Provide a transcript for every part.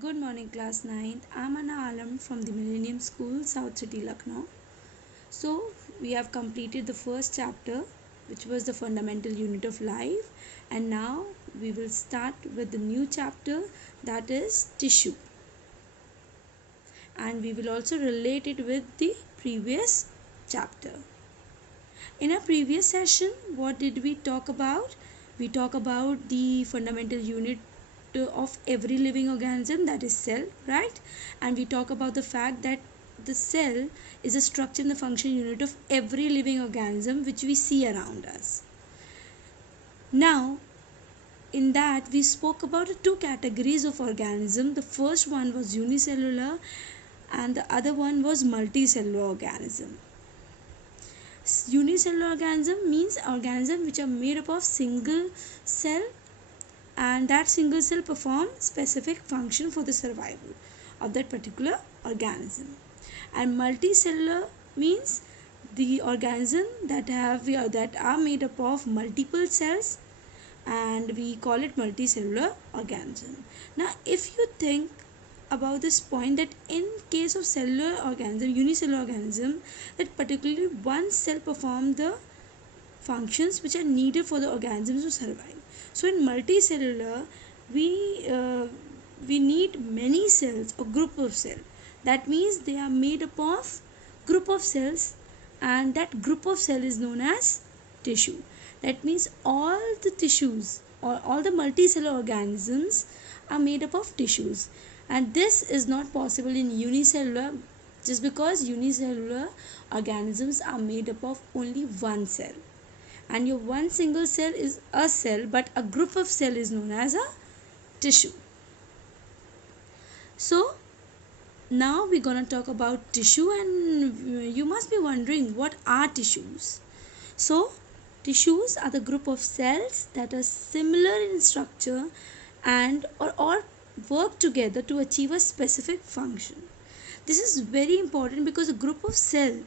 Good morning, class 9th. I'm Anna Alam from the Millennium School, South City, Lucknow. So, we have completed the first chapter, which was the fundamental unit of life, and now we will start with the new chapter, that is tissue. And we will also relate it with the previous chapter. In our previous session, what did we talk about? We talk about the fundamental unit of every living organism, that is cell, right? And we talk about the fact that the cell is a structure and the function unit of every living organism which we see around us. Now, in that we spoke about two categories of organism. The first one was unicellular and the other one was multicellular organism. Unicellular organism means organism which are made up of single cell, and that single cell performs specific function for the survival of that particular organism. And multicellular means the organism that are made up of multiple cells, and we call it multicellular organism. Now if you think about this point, that in case of cellular organism, unicellular organism, that particularly one cell perform the functions which are needed for the organisms to survive. So in multicellular, we uh, we need many cells or group of cells. That means they are made up of group of cells, and that group of cell is known as tissue. That means all the tissues or all the multicellular organisms are made up of tissues, and this is not possible in unicellular, just because unicellular organisms are made up of only one cell, and your one single cell is a cell, but a group of cell is known as a tissue. So now we're going to talk about tissue, and you must be wondering, what are tissues? So tissues are the group of cells that are similar in structure and or work together to achieve a specific function. This is very important because a group of cells,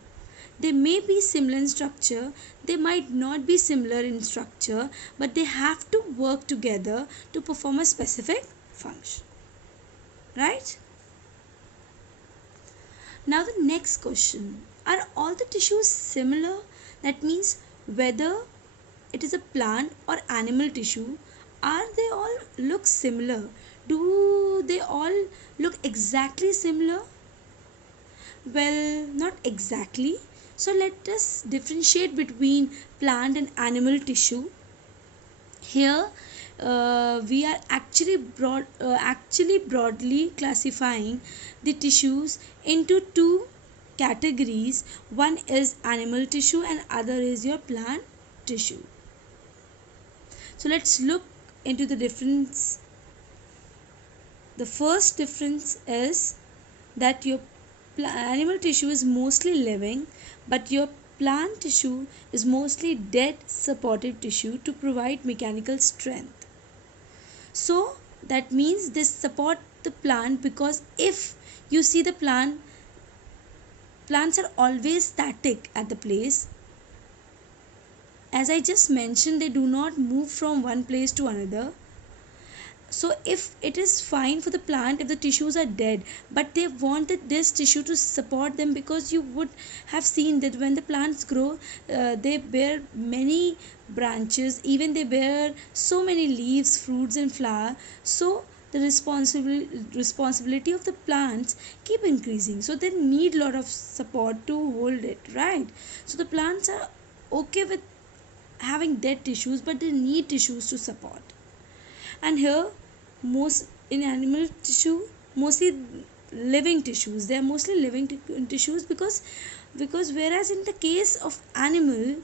they may be similar in structure, they might not be similar in structure, but they have to work together to perform a specific function, right? Now the next question, are all the tissues similar? That means whether it is a plant or animal tissue, are they all look similar? Do they all look exactly similar? Well, not exactly. So let us differentiate between plant and animal tissue. Here, we are actually broadly classifying the tissues into two categories. One is animal tissue and other is your plant tissue. So let's look into the difference. The first difference is that your animal tissue is mostly living, but your plant tissue is mostly dead supportive tissue to provide mechanical strength. So that means they support the plant, because if you see the plants are always static at the place. As I just mentioned, they do not move from one place to another. So if it is fine for the plant if the tissues are dead, but they wanted this tissue to support them, because you would have seen that when the plants grow, they bear many branches, even they bear so many leaves, fruits and flower. So the responsibility of the plants keep increasing, so they need a lot of support to hold it, right? So the plants are okay with having dead tissues, but they need tissues to support. And here, most in animal tissue, mostly living tissues, they are mostly living tissues, because whereas in the case of animals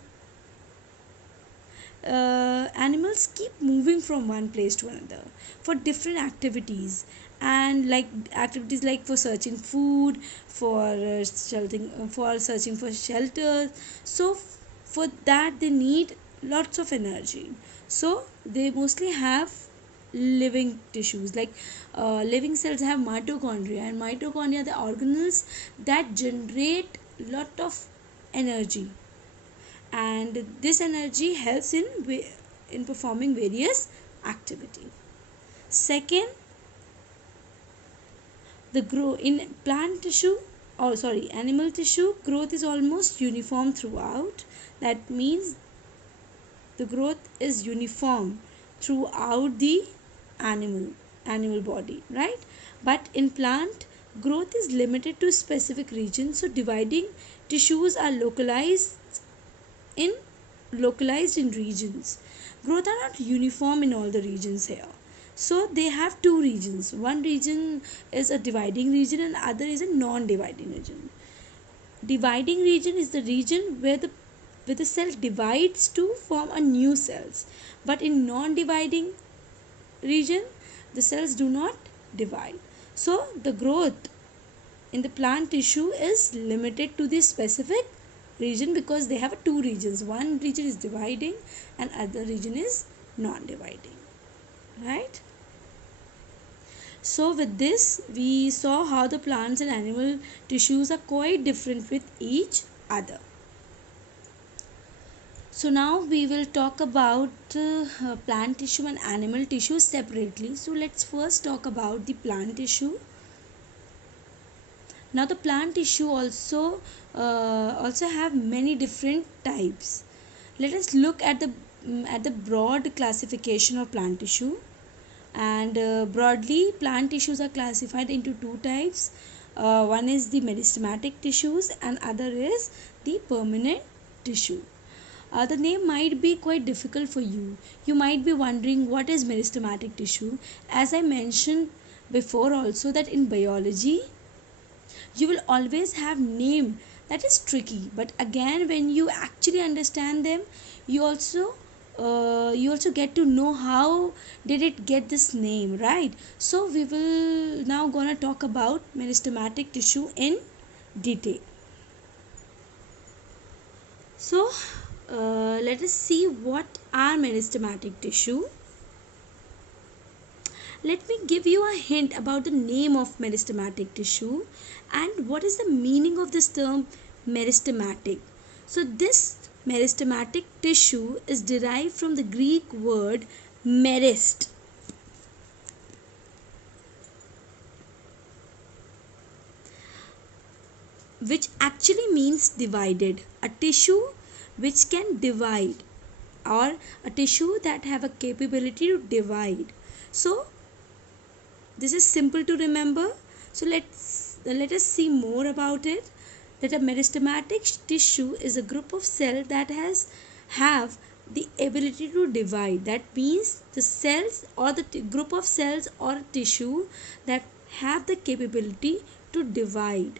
keep moving from one place to another for different activities, and like activities like for searching food, for searching for shelter. So for that they need lots of energy, so they mostly have living tissues. Like living cells have mitochondria, and mitochondria are the organelles that generate lot of energy, and this energy helps in performing various activity. Second, The grow in plant tissue, or sorry, animal tissue, growth is almost uniform throughout. That means the growth is uniform throughout the animal animal body, right? But in plant, growth is limited to specific regions, so dividing tissues are in localized in regions. Growth are not uniform in all the regions here. So they have two regions. One region is a dividing region and other is a non-dividing region. Dividing region is the region where the cell divides to form a new cells. But in non-dividing region, the cells do not divide. So the growth in the plant tissue is limited to the specific region because they have two regions. One region is dividing and other region is non-dividing, right? So with this we saw how the plants and animal tissues are quite different with each other. So now we will talk about plant tissue and animal tissue separately. So let's first talk about the plant tissue. Now the plant tissue also have many different types. Let us look at the broad classification of plant tissue. And broadly, plant tissues are classified into two types. One is the meristematic tissues and other is the permanent tissue. The name might be quite difficult for you. You might be wondering what is meristematic tissue. As I mentioned before also, that in biology you will always have name that is tricky, but again when you actually understand them, you also get to know how did it get this name, right? So we will now gonna talk about meristematic tissue in detail. So let us see what are meristematic tissue. Let me give you a hint about the name of meristematic tissue and what is the meaning of this term meristematic. So this meristematic tissue is derived from the Greek word merist, which actually means divided. A tissue which can divide, or a tissue that have a capability to divide. So this is simple to remember. So let us see more about it. That a meristematic tissue is a group of cells that have the ability to divide. That means the cells or the group of cells or tissue that have the capability to divide.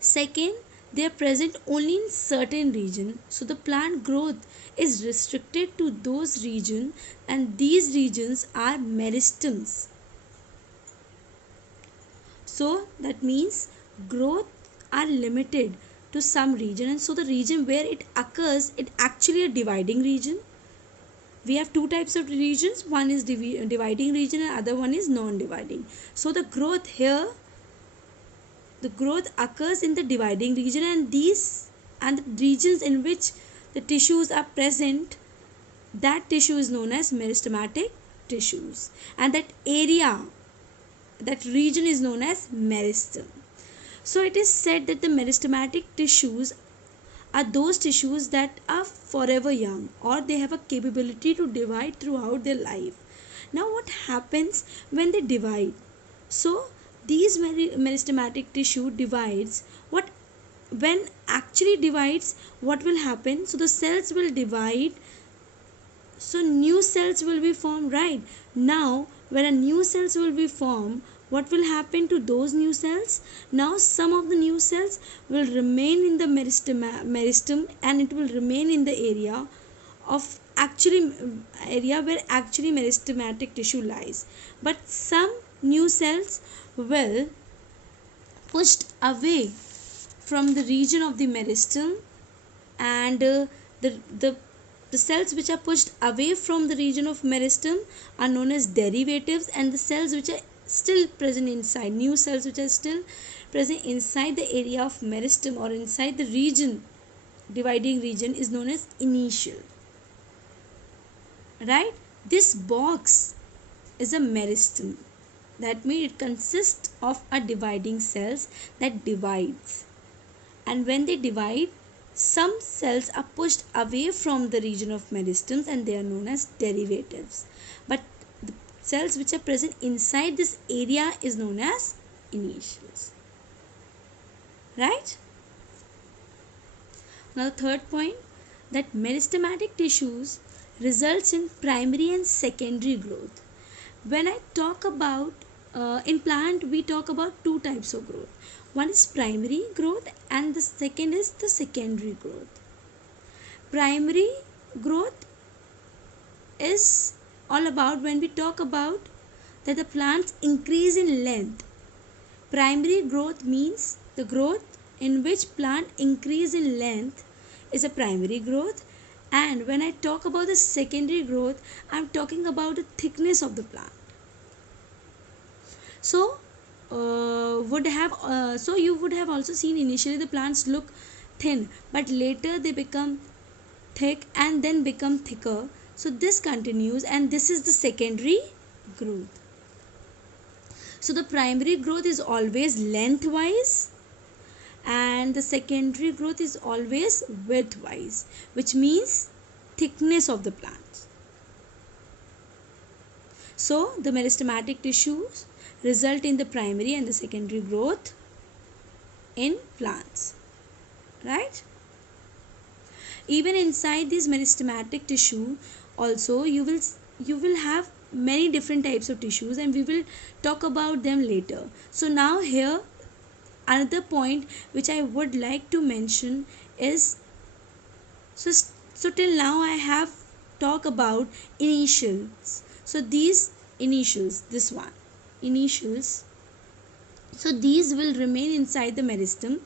Second, they are present only in certain region. So the plant growth is restricted to those regions, and these regions are meristems. So that means growth are limited to some region, and so the region where it occurs, it actually a dividing region. We have two types of regions. One is dividing region and other one is non-dividing. So the growth here, the growth occurs in the dividing region, and the regions in which the tissues are present, that tissue is known as meristematic tissues, and that region is known as meristem. So it is said that the meristematic tissues are those tissues that are forever young, or they have a capability to divide throughout their life. Now what happens when they divide? So these meristematic tissue divides. When actually divides, what will happen? So the cells will divide, so new cells will be formed, right? Now when a new cells will be formed, what will happen to those new cells? Now some of the new cells will remain in the meristem, and it will remain in the area where actually meristematic tissue lies. But some new cells will pushed away from the region of the meristem, and the cells which are pushed away from the region of meristem are known as derivatives, and the cells which are still present inside, new cells which are still present inside the area of meristem or inside the region, dividing region, is known as initial, right? This box is a meristem. That means it consists of a dividing cells that divides, and when they divide, some cells are pushed away from the region of meristems and they are known as derivatives, but the cells which are present inside this area is known as initials, right? Now the third point, that meristematic tissues results in primary and secondary growth. When I talk about in plant, we talk about two types of growth. One is primary growth and the second is the secondary growth. Primary growth is all about when we talk about that the plants increase in length. Primary growth means the growth in which plant increase in length is a primary growth, and when I talk about the secondary growth, I am talking about the thickness of the plant. So you would have also seen initially the plants look thin, but later they become thick and then become thicker. So this continues, and this is the secondary growth. So the primary growth is always lengthwise and the secondary growth is always widthwise, which means thickness of the plants. So the meristematic tissues result in the primary and the secondary growth in plants, right? Even inside this meristematic tissue also you will have many different types of tissues, and we will talk about them later. So now here another point which I would like to mention is, so till now I have talked about initials. So these initials, this one initials, so these will remain inside the meristem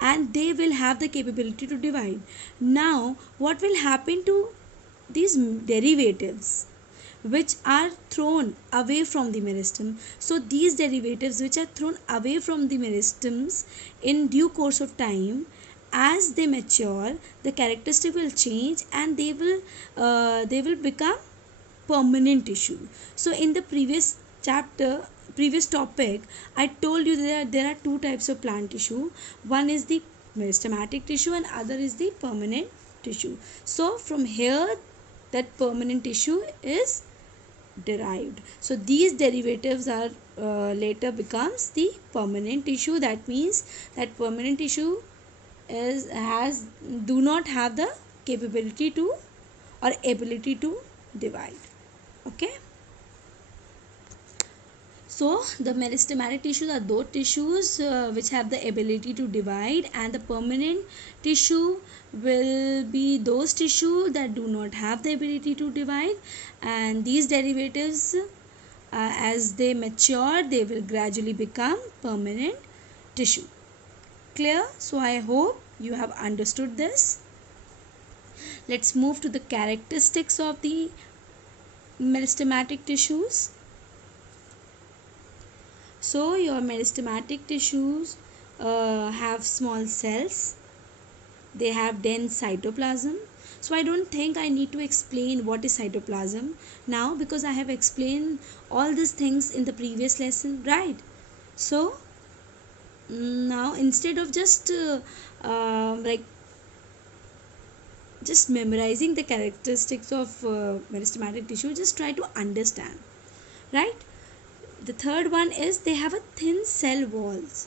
and they will have the capability to divide. Now what will happen to these derivatives which are thrown away from the meristem? So these derivatives which are thrown away from the meristems, in due course of time, as they mature, the characteristic will change and they will become permanent tissue. So in the previous topic, I told you that there are two types of plant tissue. One is the meristematic tissue and other is the permanent tissue. So from here that permanent tissue is derived. So these derivatives are later becomes the permanent tissue. That means that permanent tissue do not have the capability to or ability to divide. Okay. So the meristematic tissues are those tissues which have the ability to divide, and the permanent tissue will be those tissue that do not have the ability to divide, and these derivatives as they mature they will gradually become permanent tissue. Clear? So I hope you have understood this. Let's move to the characteristics of the meristematic tissues. So your meristematic tissues have small cells, they have dense cytoplasm. So I don't think I need to explain what is cytoplasm now, because I have explained all these things in the previous lesson, right? So now instead of just just memorizing the characteristics of meristematic tissue, just try to understand, right? The third one is they have a thin cell walls.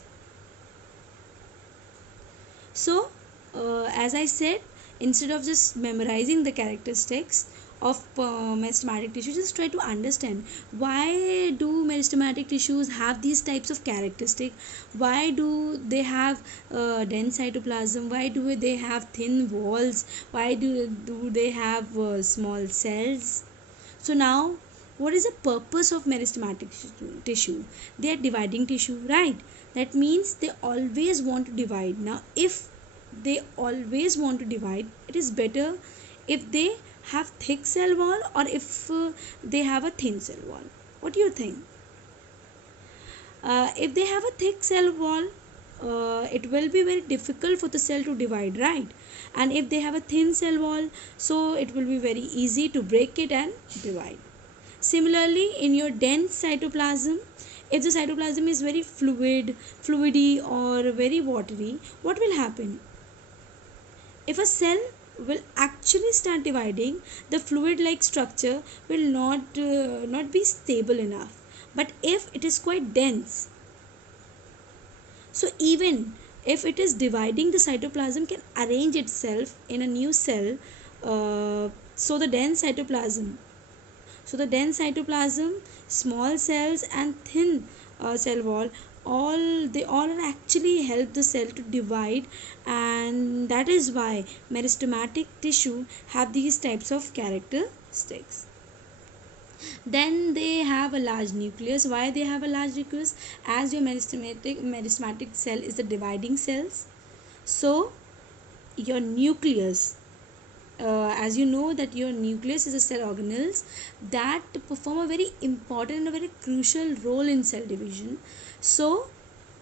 So as I said, instead of just memorizing the characteristics of meristematic tissue, just try to understand why do meristematic tissues have these types of characteristics, why do they have dense cytoplasm, why do they have thin walls, why do they have small cells. So now what is the purpose of meristematic tissue? They are dividing tissue, right? That means they always want to divide. Now if they always want to divide, it is better if they have thick cell wall or if they have a thin cell wall. What do you think? If they have a thick cell wall, it will be very difficult for the cell to divide, right? And if they have a thin cell wall, so it will be very easy to break it and divide. Similarly, in your dense cytoplasm, if the cytoplasm is very fluidy or very watery, what will happen? If a cell will actually start dividing, the fluid like structure will not be stable enough. But if it is quite dense, so even if it is dividing, the cytoplasm can arrange itself in a new cell. So the dense cytoplasm, small cells and thin cell wall, all are actually help the cell to divide, and that is why meristematic tissue have these types of characteristics. Then they have a large nucleus. Why they have a large nucleus? As your meristematic cell is the dividing cells, so your nucleus, as you know that your nucleus is a cell organelles that perform a very important and a very crucial role in cell division. So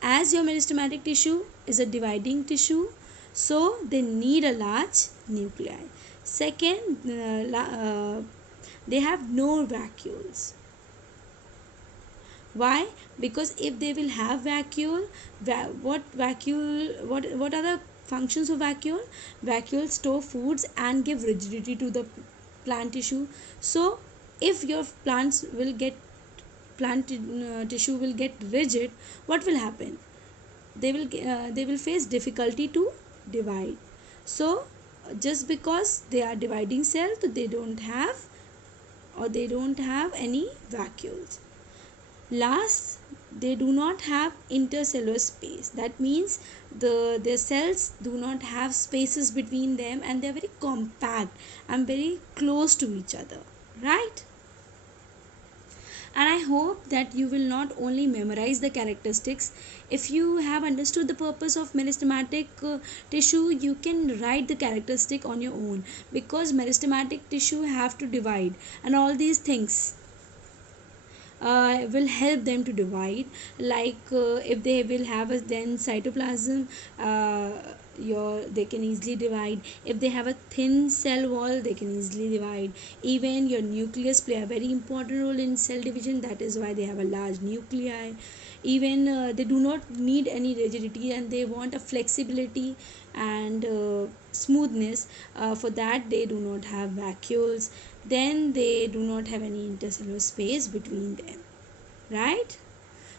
as your meristematic tissue is a dividing tissue, so they need a large nuclei. Second, they have no vacuoles. Why? Because if they will have vacuole, what are the functions of vacuole? Vacuoles store foods and give rigidity to the plant tissue. So if your plant tissue will get rigid, what will happen? They will face difficulty to divide. So just because they are dividing cells, so they don't have any vacuoles. Last, they do not have intercellular space. That means their cells do not have spaces between them, and they are very compact and very close to each other, right? And I hope that you will not only memorize the characteristics. If you have understood the purpose of meristematic tissue, you can write the characteristic on your own, because meristematic tissue have to divide, and all these things will help them to divide. Like if they will have a dense cytoplasm, they can easily divide. If they have a thin cell wall, they can easily divide. Even your nucleus play a very important role in cell division. That is why they have a large nuclei. Even they do not need any rigidity, and they want a flexibility and smoothness. For that, they do not have vacuoles. Then they do not have any intercellular space between them, right?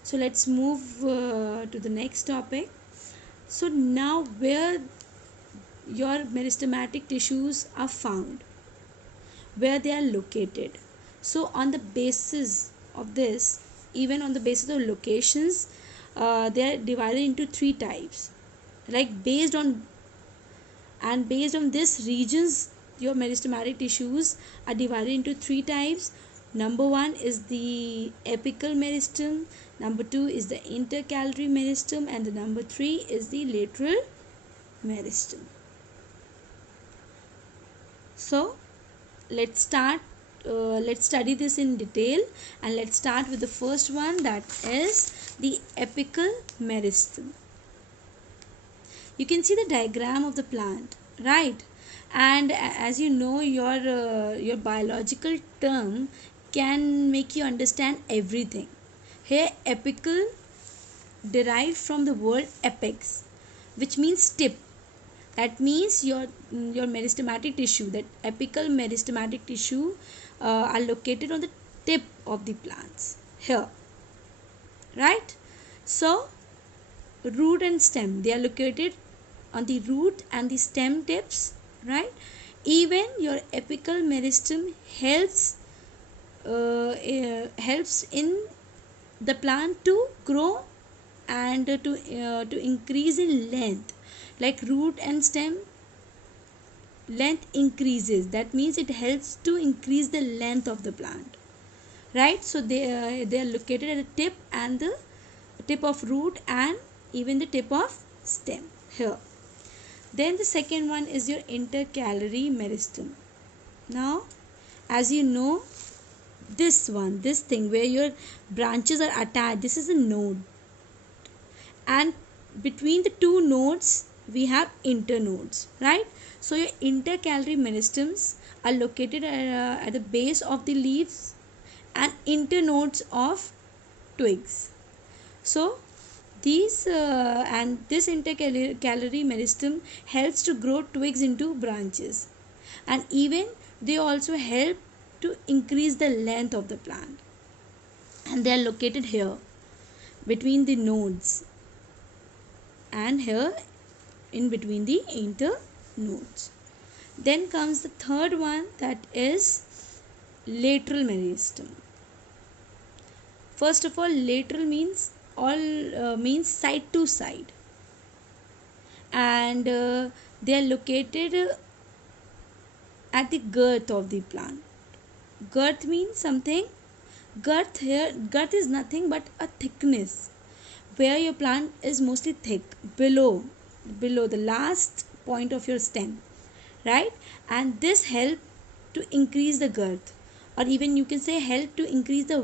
So let's move to the next topic. So now, where your meristematic tissues are found, where they are located. So on the basis of this, even on the basis of locations, they are divided into three types. Like based on this regions, your meristematic tissues are divided into three types. Number one is the apical meristem, number two is the intercalary meristem, and the number three is the lateral meristem. So let's study this in detail, and let's start with the first one, that is the apical meristem. You can see the diagram of the plant, right? And as you know, your biological term can make you understand everything. Here, apical derived from the word apex, which means tip. That means your meristematic tissue, that apical meristematic tissue, are located on the tip of the plants here, right? So root and stem, they are located on the root and the stem tips, right? Even your apical meristem helps in the plant to grow and to increase in length. Like root and stem length increases, that means it helps to increase the length of the plant, right? So they are located at the tip, and the tip of root, and even the tip of stem here. Then the second one is your intercalary meristem. Now, as you know, this thing where your branches are attached, this is a node, and between the two nodes we have internodes, right? So your intercalary meristems are located at the base of the leaves, and internodes of twigs. So this intercalary meristem helps to grow twigs into branches, and even they also help to increase the length of the plant, and they are located here between the nodes and here in between the internodes. Then comes the third one, that is lateral meristem. First of all, lateral means means side to side, and they are located at the girth of the plant. Girth means something. Girth is nothing but a thickness where your plant is mostly thick below the last point of your stem, right? And this help to increase the girth, or even you can say help to increase the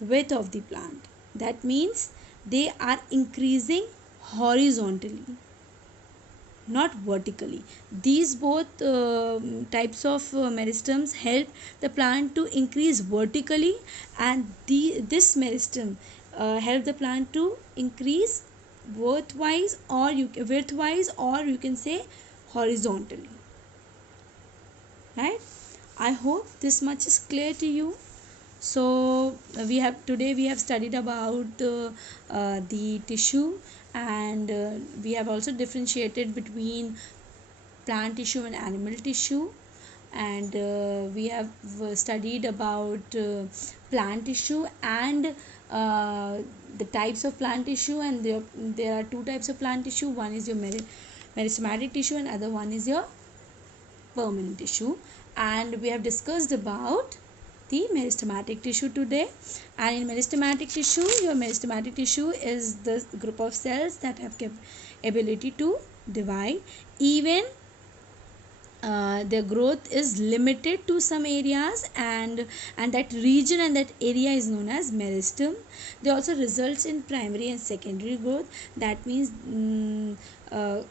width of the plant. That means they are increasing horizontally, not vertically. These both types of meristems help the plant to increase vertically, and this meristem help the plant to increase widthwise, or you can say horizontally, right? I hope this much is clear to you. So we have studied about the tissue, and we have also differentiated between plant tissue and animal tissue, and we have studied about plant tissue and the types of plant tissue, and there are two types of plant tissue. One is your meristematic tissue, and other one is your permanent tissue. And we have discussed about the meristematic tissue today. And in meristematic tissue, your meristematic tissue is the group of cells that have ability to divide. Even their growth is limited to some areas, and that region and that area is known as meristem. They also results in primary and secondary growth. That means the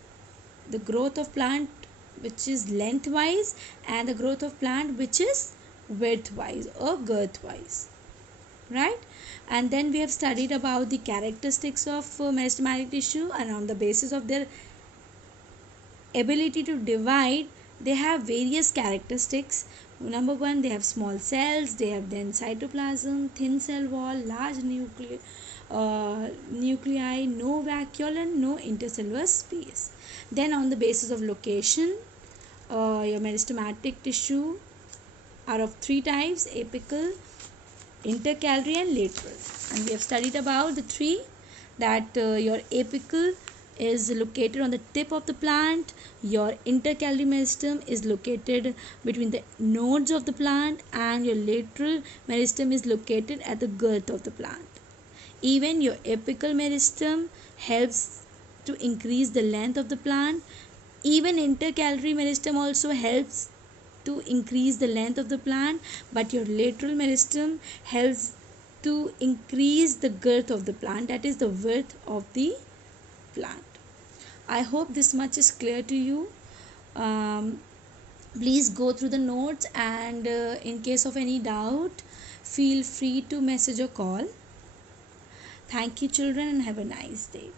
growth of plant which is lengthwise, and the growth of plant which is widthwise or girthwise, right? And then we have studied about the characteristics of meristematic tissue, and on the basis of their ability to divide, they have various characteristics. Number one, they have small cells, they have dense cytoplasm, thin cell wall, large nuclei, no vacuole, and no intercellular space. Then on the basis of location, your meristematic tissue are of three types: apical, intercalary, and lateral. And we have studied about the three, that your apical is located on the tip of the plant, your intercalary meristem is located between the nodes of the plant, and your lateral meristem is located at the girth of the plant. Even your apical meristem helps to increase the length of the plant. Even intercalary meristem also helps to increase the length of the plant, but your lateral meristem helps to increase the girth of the plant, that is the width of the plant. I hope this much is clear to you. Please go through the notes, and in case of any doubt, feel free to message or call. Thank you, children, and have a nice day.